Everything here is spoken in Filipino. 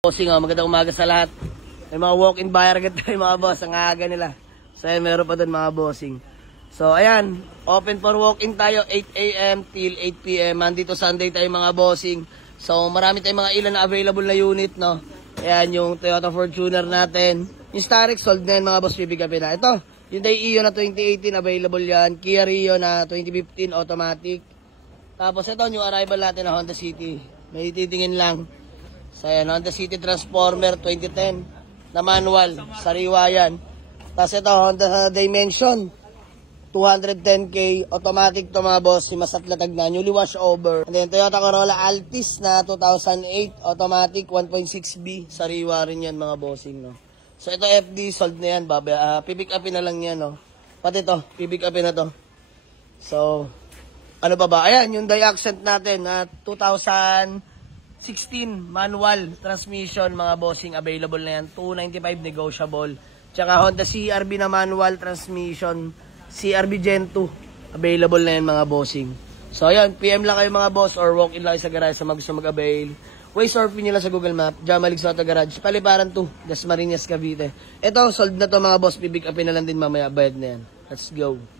Bossing, magandang umaga sa lahat. May mga walk-in buyer agad tayo mga boss. Ang aga nila. So meron pa doon mga bossing. So ayan, open for walk-in tayo 8 AM till 8 PM. Monday to Sunday tayo mga bossing. So marami tayong mga ilan na available na unit, no. Ayan yung Toyota Fortuner natin. Yung Starex sold na yan mga boss, bibigapin na. Ito, yung Io na 2018 available yan. Kia Rio na 2015 automatic. Tapos ito yung arrival natin na Honda City. May titingin lang. So ayan, Honda City Transformer 2010 na manual, sariwa yan. Tapos ito, Honda Dimension 210K, automatic to mga boss, si Masat Latag na, newly wash over. And then Toyota Corolla Altis na 2008, automatic 1.6B, sariwa rin yan mga bossing, no. So ito FD, sold na yan, pipick upin na lang yan, no. Pati to, pipick upin na to. So, ano pa ba? Ayan, yung Accent natin na 2016 manual transmission mga bossing, available na yan, 295 negotiable. Tsaka Honda CRV na manual transmission, CRV Gen 2, available na yan mga bossing. So ayan, PM lang kayo mga boss or walk-in lang kayo sa garage sa gusto mag-avail. Waze surfing nyo lang sa Google Map, Jamalig Auto Garage, Paliparan 2, Dasmariñas, Cavite. Ito, sold na to mga boss, pipick upin na lang din mamaya, bayad na yan. Let's go.